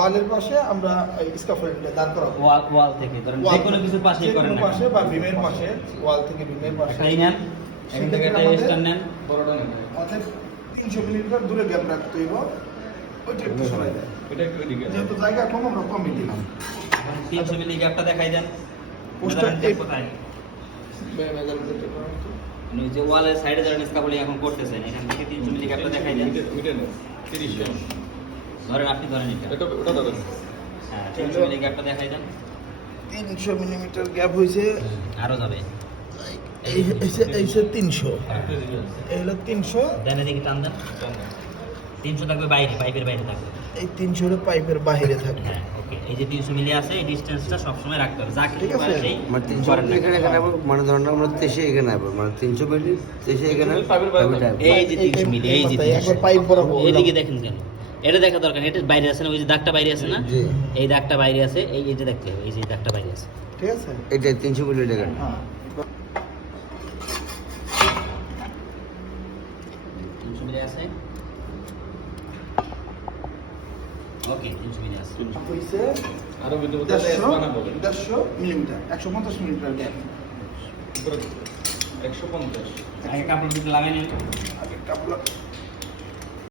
ওয়ালের পাশে আমরা স্ক্যাফোল্ডটা দাঁড় করাবো। ওয়াল থেকে ধরেন যে কোনো কিছুর পাশেই করেন না পাশে বা বিমের পাশে, ওয়াল থেকে বিমের পাশে একটাই নেন, এখান থেকে একটা স্ট্যান্ড নেন, বড়টা নেন। আমাদের 300 মিলিমিটার দূরে গ্যাপ রাখতে হইব। ওইটা একটু সরাই দেন, এটা একটু এদিকে যেহেতু জায়গা কম আমরা কমই দিলাম। 300 মিলি গ্যাপটা দেখাই দেন। পোস্টার এই কোথায় ওই যে ওয়ালের সাইডে যারা স্কাফোল্ডিং এখন করতেছেন এখান থেকে 300 মিলি গ্যাপটা দেখাই দেন। মিটার নেন 30 জন ধরেন আপনি ধরেন এটা ওটা ধরেন। হ্যাঁ 300 মিলি গ্যাপটা দেখাই দেন। 300 মিলিমিটার গ্যাপ হইছে, আরো যাবে এই হইছে 300, এই হলো 300, দেন এদিকে টান দেন। 300 থাকবে বাইরে, পাইপের বাইরে থাকবে। এই 300 এর পাইপের বাইরে থাকবে। হ্যাঁ ওকে, এই যে 300 মিলি আছে এই ডিসটেন্সটা সব সময় রাখতে হবে। যা কিছু ঠিক আছে। পারেন এই মানে 300 এখানে আবার মানে ধরুন আমরা 300 এখানে আবার মানে 300 মিলি 300 এখানে এই যে 300 মিলি এই যে একবার পাইপ বরাবর এইদিকে দেখেন কেন এটা দেখা দরকার, এটা বাইরে আছে না, ওই যে দাগটা বাইরে আছে না, জি। এই দাগটা বাইরে আছে, এই যে দেখতে হবে এই যে দাগটা বাইরে আছে। ঠিক আছে। এটা 300 মিলি টাকা। হ্যাঁ 300 মিলি আছে, ওকে 300 মিলি আছে। হইছে আরো বিন্দু 150 মিলিমিটার, 150 মিলিমিটার গ্যাপ। 150 আগে কাপড় দুটো লাগাই নিন। আগে কাপড়